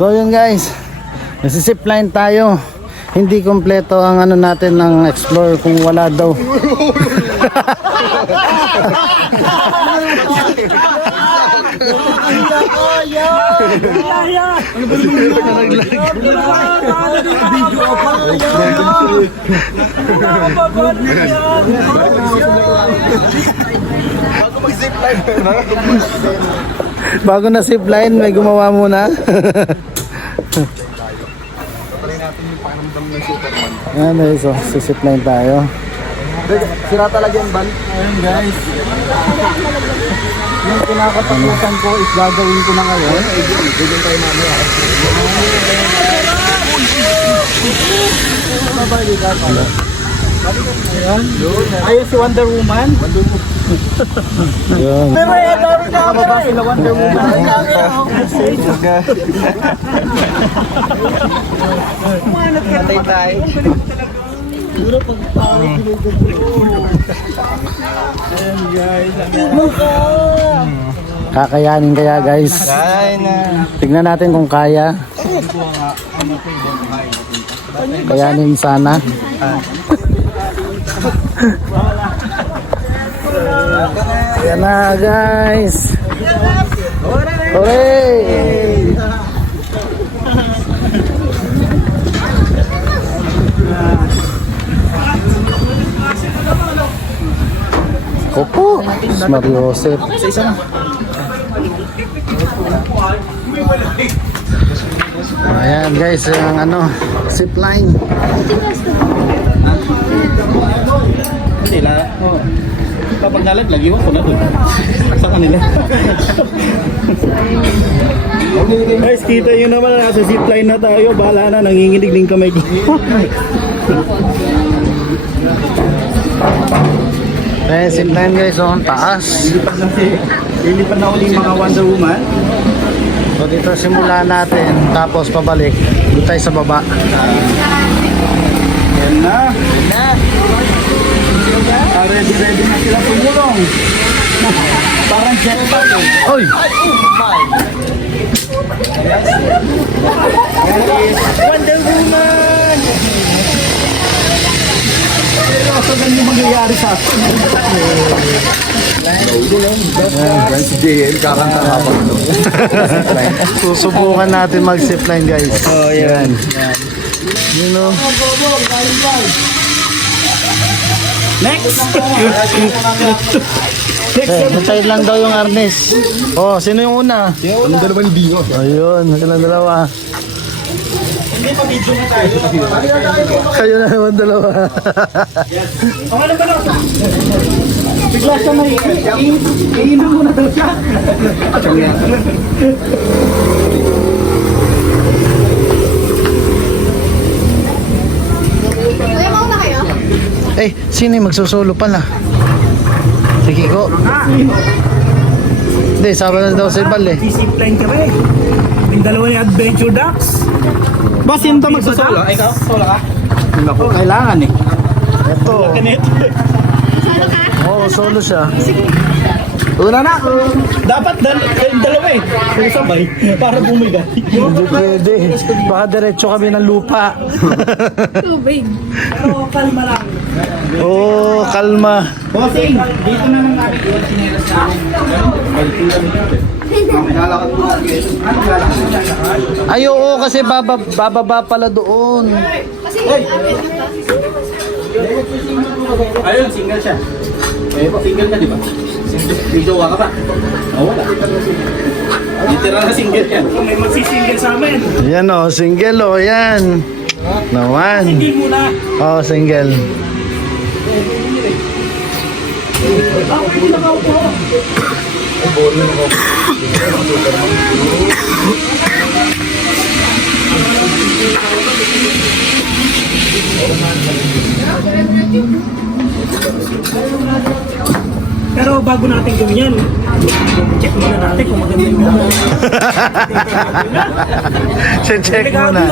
So yun guys, nasisipline tayo. Hindi kompleto ang ano natin ng explore kung wala daw. Bago na zipline, may gumawa muna. Ayan guys, so zipline tayo. Sira talaga yung van. Ayun guys. Yung pinakatakutan ko is gagawin ko na ngayon. Bigyan tayo mamaya. Ayun si Wonder Woman. Yun. Pero ay dami na kababa sila Wonder Woman. Matay tayo. Ayan guys. Kakayanin kaya guys. Tignan natin kung kaya. Kayanin sana. Yan na guys. Hooray! Opo, Mario Joseph. Ayan guys, yung ano, zipline. Hindi la. Kapag nalaglag, iwan ko na doon. Sa kanila. Guys, kita nyo naman, nasa zipline na tayo. Bahala na, nanginginig din kamay ko. Zipline guys, oh, ang taas. Lilipat na uli mga Wonder Woman. So dito simula natin, tapos pabalik. Dito tayo sa baba. Yan na. Ready na sila pumulong. Parang jetpack yun. Oy! Wonder Woman! Pero sa ganyan magyayari sa akin. Si JL, kakanta nga pa. Susubukan natin mag-zipline guys. Oh, yan. You know? Next! Hintayin lang daw yung arnes. Oh, sino yung una? Ang dalawa ni Bino. Ayun, silang dalawa. Hindi pa video na tayo. Kayo na naman dalawa. Ang alam ba na? Bigla siya may iinom mo na daw siya. Eh, sino yung magsusolo pala? Si Kiko. Hindi, sama na daw si Bal eh. Discipline kami. Yung dalawa ni Adventure Ducks. Ba, sino ito magsusolo? Ikaw? Solo ka? Ako, kailangan eh. Ito. Oo, solo siya. Una na. Dapat dalawa eh. Sabay para bumigat. Hindi pwede. Baka diretso kami ng lupa. Tubig. Pero kalma lang. Oo, kalma. Bossing, dito na lang namin yung sinelas namin. Nalakad mo. Ano lalakad? Ay, oo, kasi bababa pala doon. Kasi Ayun, single siya. Single ka, di ba? May jowa ka ba? Oo, wala. Literal na single yan. May magsisingle sa amin. Yan o, single o, yan. Naman. Hindi muna. Oo, single. Pero bago natin gawin yan, check muna natin kung maganda yung gawin. Check muna.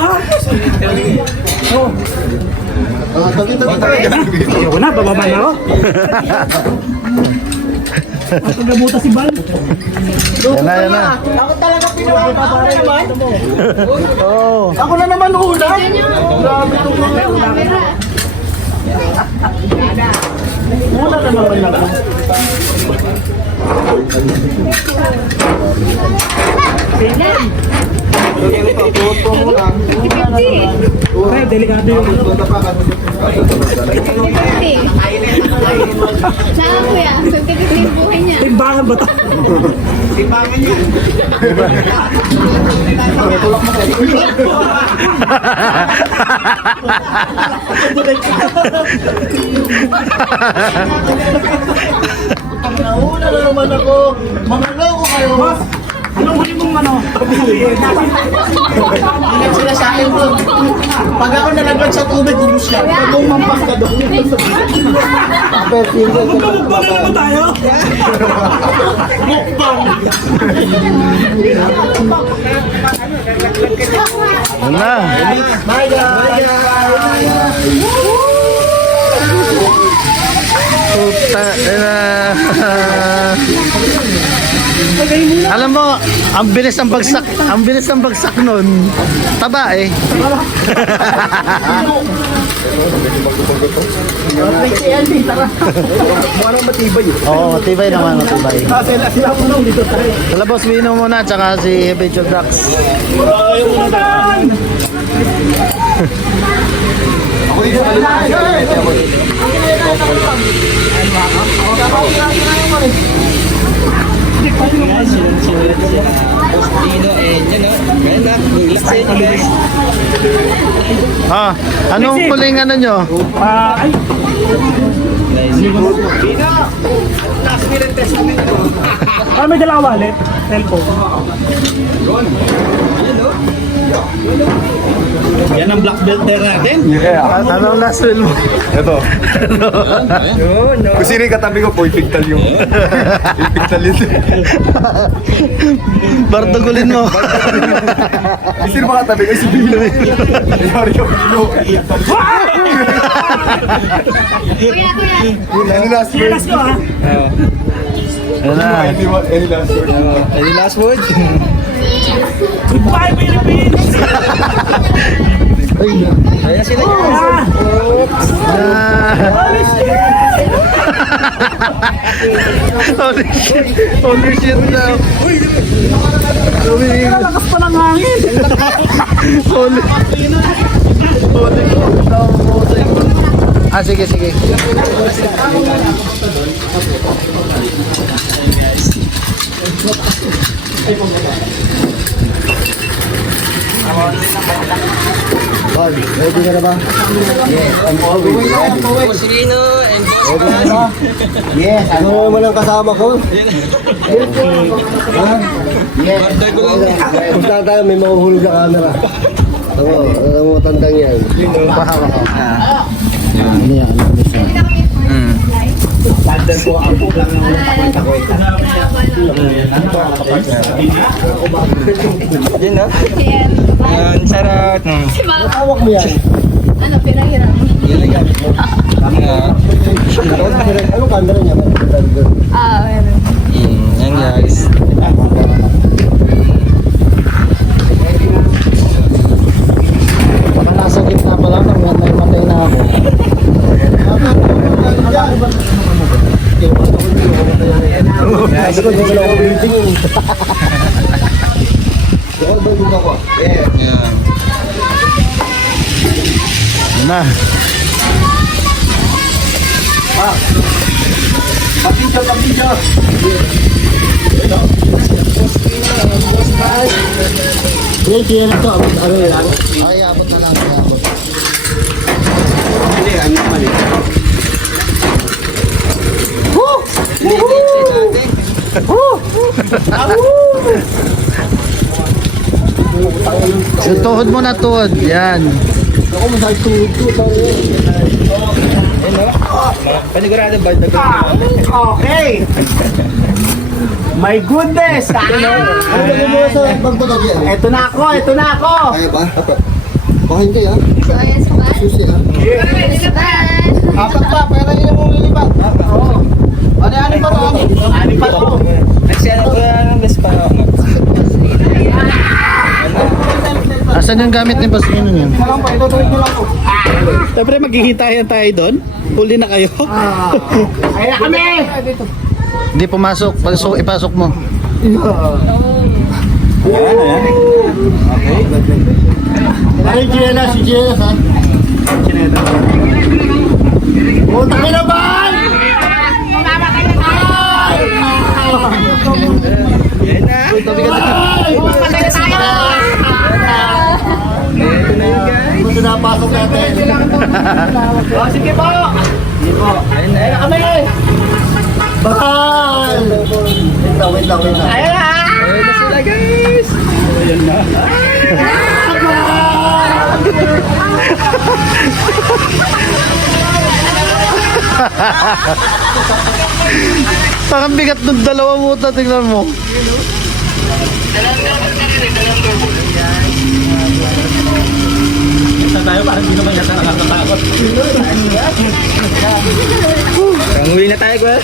Oh. Ayoko na, bababa na ako. Pagkabuta si Bal. Yan na, yan na. Ako talaga Oo. Ako na naman una. Grabe to. Una na naman ako. Ay, delikado yung Saan kuya? Saan ka kasi yung buhay niya? timbangan ba ito? Timbangan yan. Nauna na naman ako. Mga loko kayo. Anong huli mong ano? Ingat sila sa akin doon. Pag ako nalaglag sa tubig, lubos yan. Pag umampas ka doon. Magkamukbang na naman tayo? Yan na. Bye guys! Puta na. Alam mo, ang bilis ng bagsak nun. Taba eh. Mukhang matibay yun. Oo, matibay naman, matibay. Sila po nung dito tayo. Sala boss, Vino muna, tsaka si Hebecho Drax. Ako dito Ha, anong kuling ano nyo? Ay, may dalang wallet. Cellphone. Yan ang black belt natin. Anong last will mo? Ito. Kung sino yung katabi ko, ipigtal yung... ipigtal yun. Bartugulin mo. Kung sino ba katabi ko, si Bilo. Sorry yung Bilo. Kuya, kuya. Any last word? Pilas ko ha. Yan na. Any last word? Any last word? Goodbye, Philippines! Ayan sila. Ah! Holy shit daw. Lakas pa ng hangin! Holy. Ah, sige, sige. Ready ka na ba? Yes, I'm always ready. Yes, ano naman ang kasama ko? Ha? Yes. Punta tayo, may mahuhulog na camera. Ano mo tandang yan? Pahawa ko. Ano yan? Tandaan ko ang pulang ng kwenta-kwenta. Si Sarap. Si Mama. Hawak mo yan. Ano, pinahiram? Anong camera niya? Ah, meron. Yan guys. Baka nasa gitna pa lang nang may matay na ako. Sabi ko, hindi ako building yun. Ako ba yung ako? Yeah. Yan na. Kapidyo. Sige, na to. Ay, abot na lang. Abot. Hindi, ano naman eh. So, tuhod mo na tuhod. Yan. Ako masakit tuhod ko. Panigurado ba? Okay. My goodness! Ano mo sa pagbadag yan? Ito na ako! Kaya ba? Baka hindi ah. So, ayan sa bus. Susi ah. Ayan sa bus. Apat pa, pera nila mong lilipat. Oo. Ano pa to? Ano pa to? Nagsiyano ko yan ng best pa. Asan yung gamit ni Boss Nino yun? Lang po, itutuloy ko lang po. Siyempre, maghihintayan tayo doon. Huli na kayo. Ayun na kami! Hindi pumasok. Ipasok mo. Ay, Giela, si Giela, ha? Puta ka naman! Ito na pasok natin. Sige po! Ayun na kami! Bakal! Wait lang. Ayun na sila guys! Ayan na. Parang bigat ng dalawa mo. Tingnan mo. Saan tayo? Parang hindi naman yata nakakatakot. Uwi na tayo, Gwen.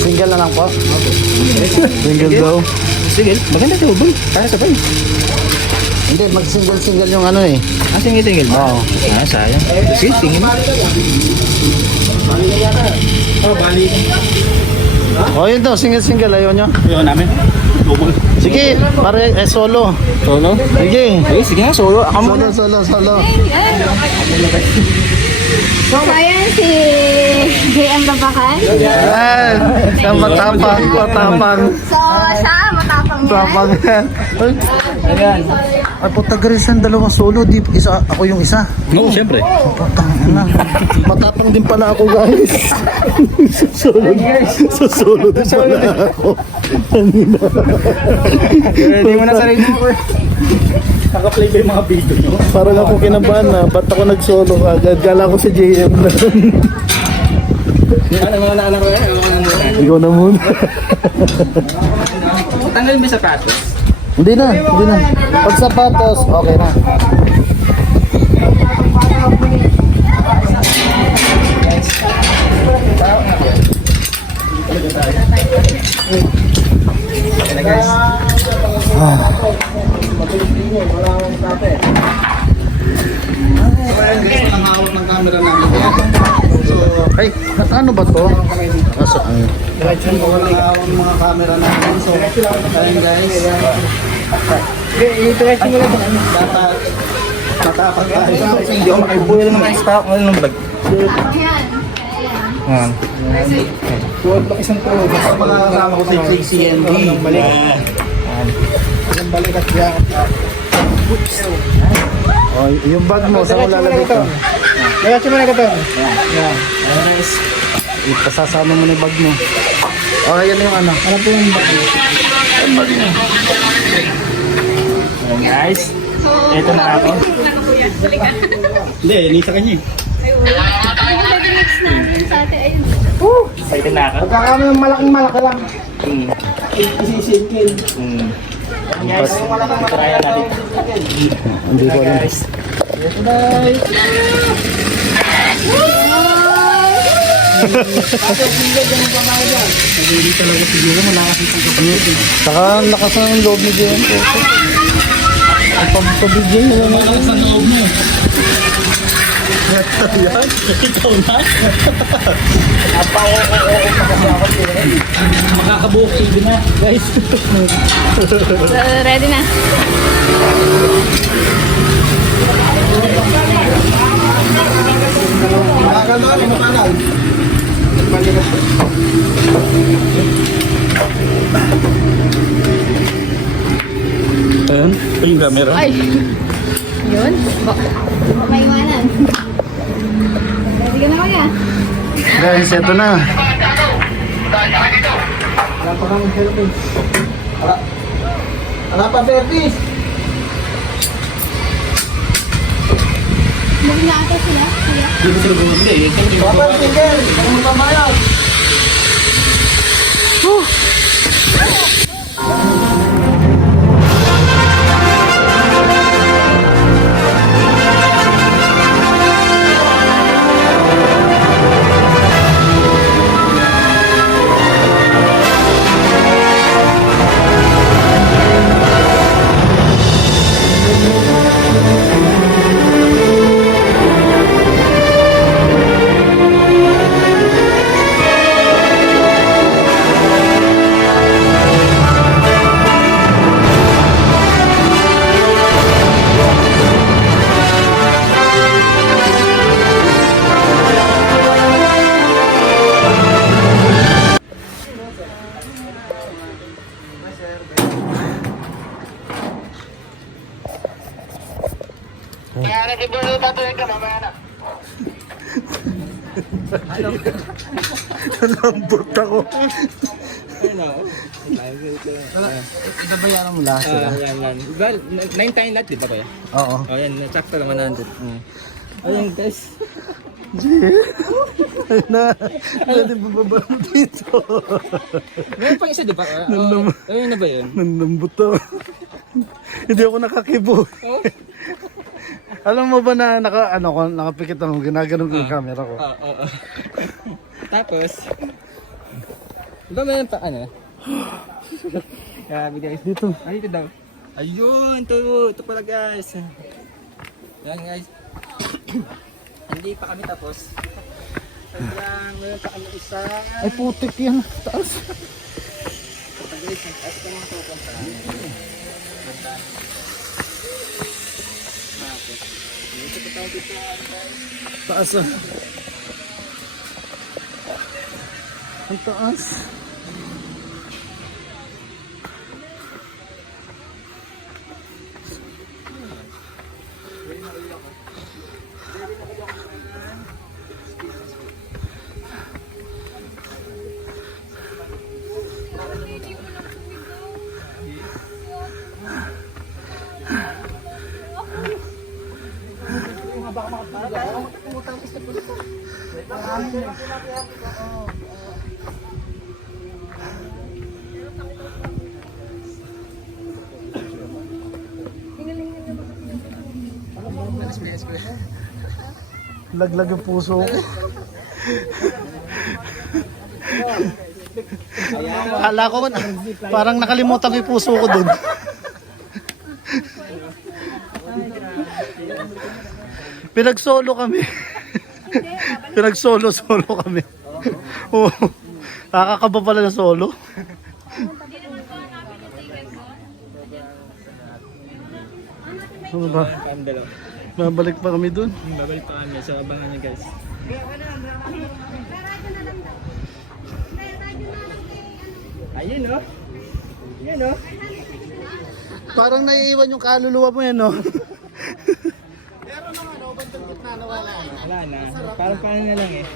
Single na lang po. Single daw. Sige, maganda ito, boy. Kaya sabay. Hindi, mag-single yung ano eh. Ah, singil-tingil ba? Oo. Ah, sayang. Sige, tingin. Oh, bali. Oh, yun daw. Single. Ayaw nyo. Ayaw namin. Double. Sige, pare, solo. Solo? Sige. Sige nga, solo. Ako muna. Solo. So, ayan si JM Labakan. Yan. Ang matapang. So, siya, matapang yan. Matapang yan. Ay, ay puta garis ang dalawang solo. Di, isa, ako yung isa. Oo, siyempre. Putang ina. Matapang din pala ako, guys. Solo din pala ako. Hindi mo na sarili mo. Naka-play ba yung mga video nyo? Parang ako kinabahan na. Ba't ako nag-solo agad? Kala ko si JM na. Ano mga naanak ko eh? Ikaw na muna. Tanggalin mo yung sapatos. Hindi na. Pag sapatos, okay na. Ang hawak ng camera namin. Ay, ano ba to? Asa, ay. Ang hawak ng mga camera namin. So, ayun guys. I-stretch mo lang. Dapat matapang tayo. Kasi hindi ako makaibuhay lang ng stock. Ano ng vlog? Ayan. Ayan. Tuwag pa isang tuwag. Sa mga kasama ko sa CND. Balik at yan. Oh, yung bag mo, saan mo lalagay ito? Diretso mo na ito. Ipasasama mo na yung bag mo. Oh, yan yung ano. Ano po yung bag? Guys, ito na ako. Hindi, hindi sa kanya eh. Ayun, next namin sa atin. Ayun. Excited na ako. Pagkakami yung malaki lang. Isisingkin. Guys, try natin. Hindi ko alam. Saka ang lakas ng loob ni JM po. Ang pabigyan mo naman. Malakas ang loob mo. Yan, ikaw na. Makakabuok TV na, guys. Ready na. Ayun, ito yung camera. Ay. Yun. Baka maiwanan. Ready ka na kaya? Guys, eto na. Wala pa Bertis. Move na ata sila. Sila. Dito sila bumili. Wala pa single. Ano pa bayad? Nalambot ako. Ano? Nabayaran mo lahat sila. Yan. Well, 9 tayo lahat, di ba kaya? Oo. Oh, yan. Sakto lang 100. Ayan, guys. Na, ano bababa dito? Meron pang isa, di ba? Ayun na ba yun? Nalambot ako. Hindi ako nakakibo. Alam mo ba na nakapikit ako, ginaganon ko yung camera ko. Oo. Tapos, di ba meron pa, ano? Grabe guys, dito. Dito daw. Ayun, ito pala guys. Yan guys. Hindi pa kami tapos. Sobrang meron pa kami isa. Ay putik yan. Taas. Ito guys, ang taas ka nang pupunta. Ganda. Dito pa tayo dito guys. Taas ah. Ang taas. Laglag yung puso ko. Akala ko parang nakalimutan ko yung puso ko dun. Pinag-solo kami. Pinag-solo kami. Oo. Nakakaba pala na solo. Ano ba? Babalik pa kami dun. Babalik pa kami. So, abangan nyo guys. Ayun oh. Ayun oh. Parang naiiwan yung kaluluwa mo yan, no? Wala na. Parang paano na lang eh.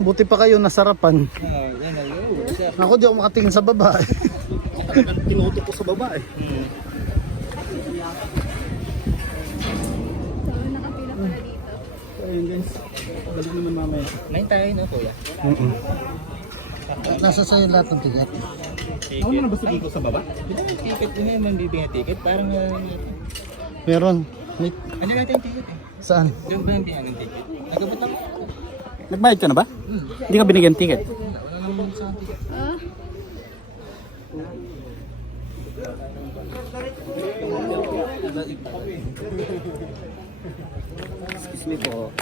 Buti pa kayo nasarapan. Oo, yan oh. Ako di ako makatingin sa baba. Tinutok ko sa baba eh. So, nakapila pala dito. Ayun guys. Balik naman mamaya. 9 tayo na kuya. Nasa sa'yo lahat ng ticket. Ako na ba dito sa baba? Ticket din naman bibigyan ticket. Parang Meron. May, ano natin yung ticket eh? saan? Doon ba yung ng ticket? Nagabot ako. Nagbayad ka na ba? Hindi ka binigyan ticket. Ah, Excuse me po.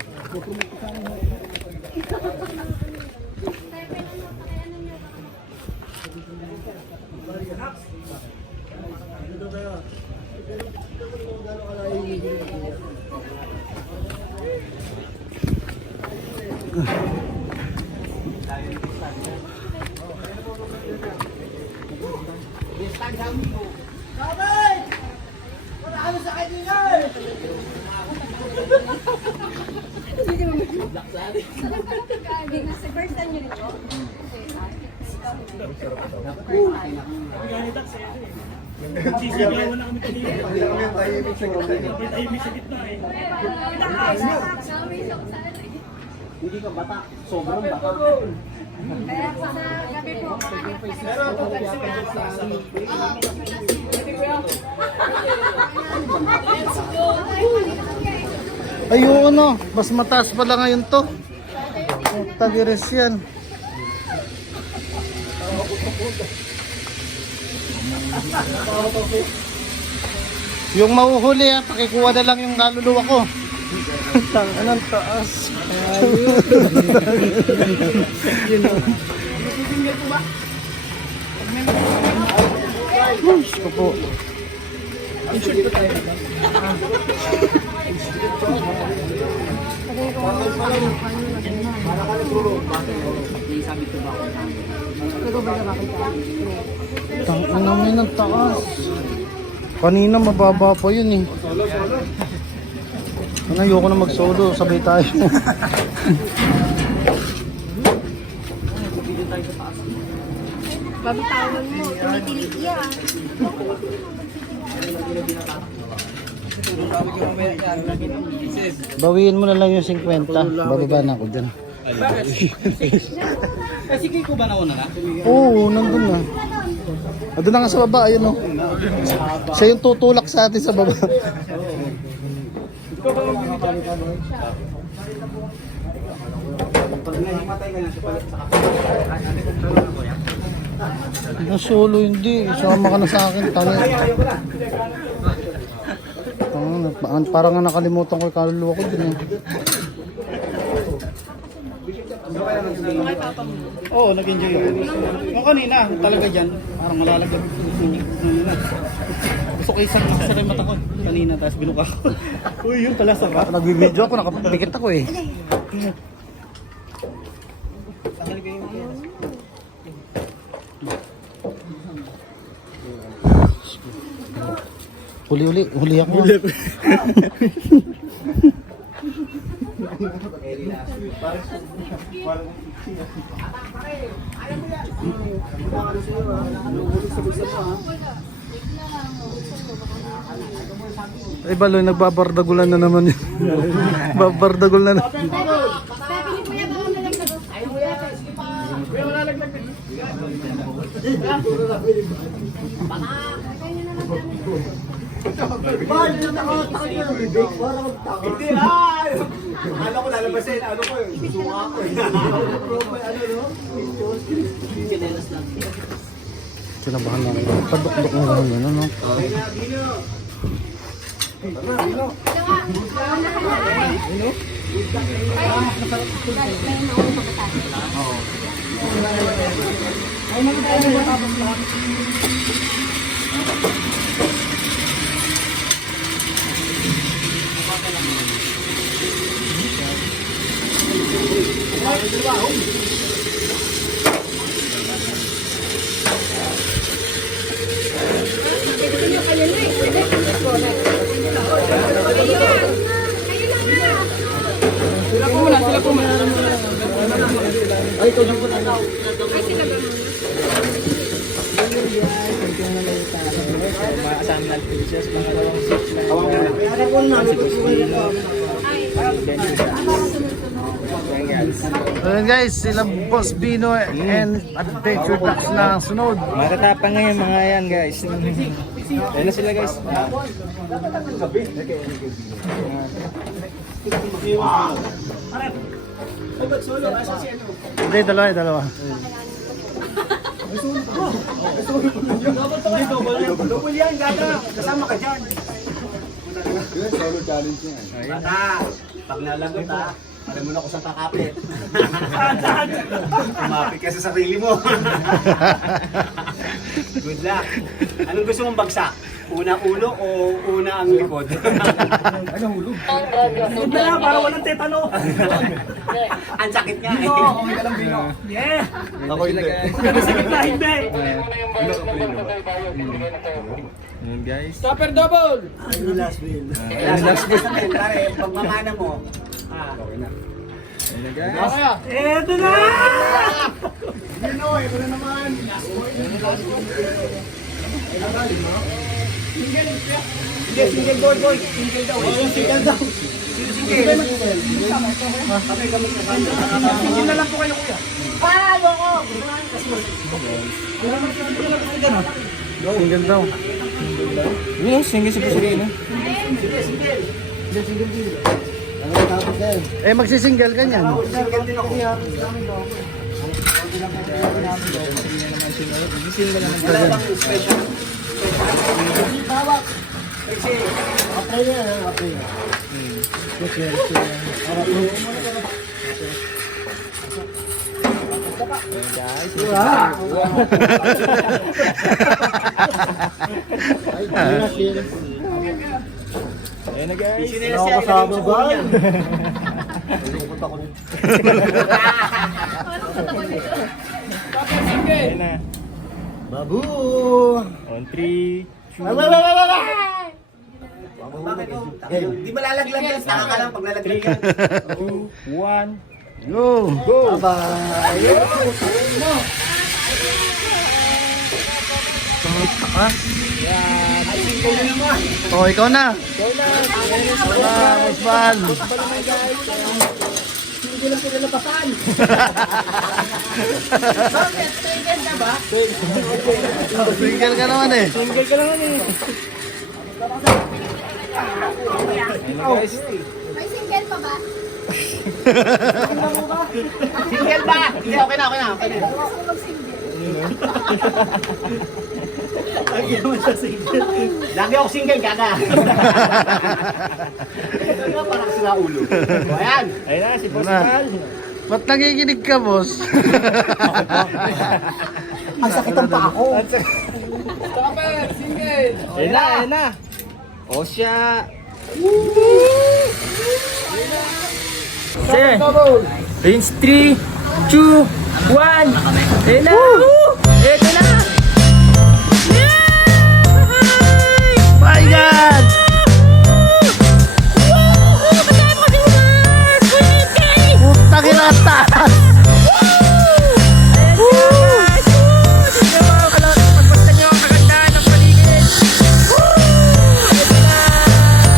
hindi na sa first time nyo nito. Sisigawan na kami kanina. Tahimik sa gitna eh. Hindi ka bata. Sobrang bata. Kaya po sa gabi po, kakain pa Ayun no, mas mataas pala ngayon to. Tagiris yan. Yung mahuhuli pakikuha na lang yung kaluluwa ko. Tangan ang taas. Diyos ko po. Tangan namin ang taas. Kanina mababa pa yun eh. Ayoko na mag-solo, sabay tayo. Babitawan mo. Tumitilip yan. Bawiin mo na lang yung 50. Bababa na ako dyan. Kasi ko ba nauna na? Oo, nandun na. Nandun na nga sa baba, ayun o. Siya yung tutulak sa atin sa baba. Yung solo hindi, isama ka na sa akin, tangi. Parang nga nakalimutan ko yung kaluluwa ko din. Oo, nag-enjoy yun. Yung kanina, talaga dyan, parang malalaglag. Gusto ko isang makasakay mata ko. Kanina, tapos binuka ko. Uy, yun pala sarap. Nagbibideo ako, nakapikit ako eh. Huli ako. Ay baloy, nagbabardagulan na naman yun. Babardagul na naman. Sabi niyo po yan, baka malaglag. Ayaw mo yan. Hindi ah! Ano ko lalabasin? Ano ko yun? Suka ko eh. Sinabahan lang ito. Padukdok na lang yun, ano? Makasama natin Pilipinas, pangalawang search lang. Ayan guys, sila Boss Bino and Adventure Ducks na sunod. Matatapang ngayon mga yan guys. Ayun na sila guys. Hindi, dalawa. Double yan, gata. Kasama ka dyan. Yun, solo challenge niya. Bata, pag nalagot ha, alam mo na kung saan kakapit. Kumapit ka sa sarili mo. Good luck. Anong gusto mong bagsak? Una ulo o una ang likod? Ano ulo? Huwag na lang, para walang tetano. Ang sakit nga eh. Okay ka lang, Bino. Yeah! Ako hindi. Masakit na hindi. Ayun guys. Stopper double! Last natin, pare, pagmamana mo. Ayun na guys. Eto na! Bino, ito na naman. Single boy. Single daw. Single daw. Single na lang po kayo, kuya. Single daw. Yun, single si Pusirino. Eh, magsisingle ka niyan. Single din ako. Wala bang special? Ayun na guys. Sinila siya kasama ba? Ayun na. Babu! On 3, 2, Bakit oh? Di ba lalaglag yan? Taka ka lang pag lalaglag yan. 1. Go! Oh, ikaw na. Osval. Hindi lang pinalabasan. Bakit? Single ka ba? Single ka naman eh. Single ka naman eh. Guys, May single pa ba? Single ba? Hindi, okay na. Gusto ko mag-single. Lagi naman siya single. Lagi ako single, gaga. Ito nga, parang sila ulo. O, ayan. ayun na, si Boss Ano na? Val. Ba't nakikinig ka, boss? Ang sakit ang pa ako. Ayun na. O siya. Sir, range 3, 2, 1. Ayun na. Ito na. My God! Putang ina ang taas!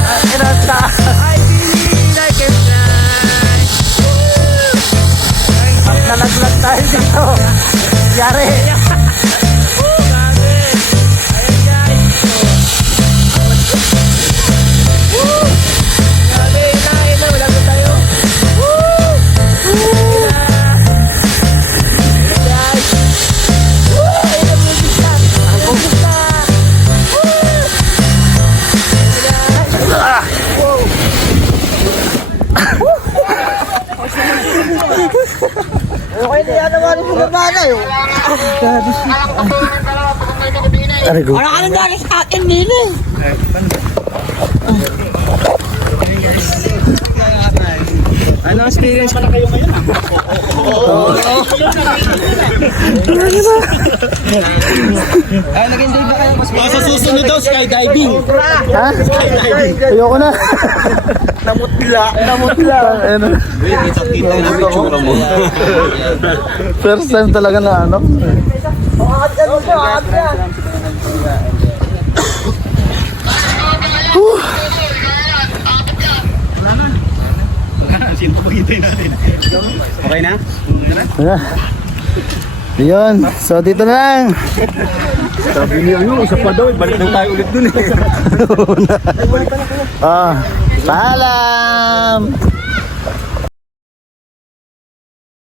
Ang ina ang taas! Pag nalaglag tayo dito, yari! Wala ka nang galing sa akin, Nini. Ano experience pala kayo ngayon? Ay, nag-enjoy ba kayo? Sa susunod daw, skydiving. Ha? Ayoko na. Namutla. Ano? First time talaga na ano. Sino pa maghintay natin? Okay na? Yun. So dito na lang. Sabi niya isa pa daw, balik na tayo ulit dun eh. Paalam.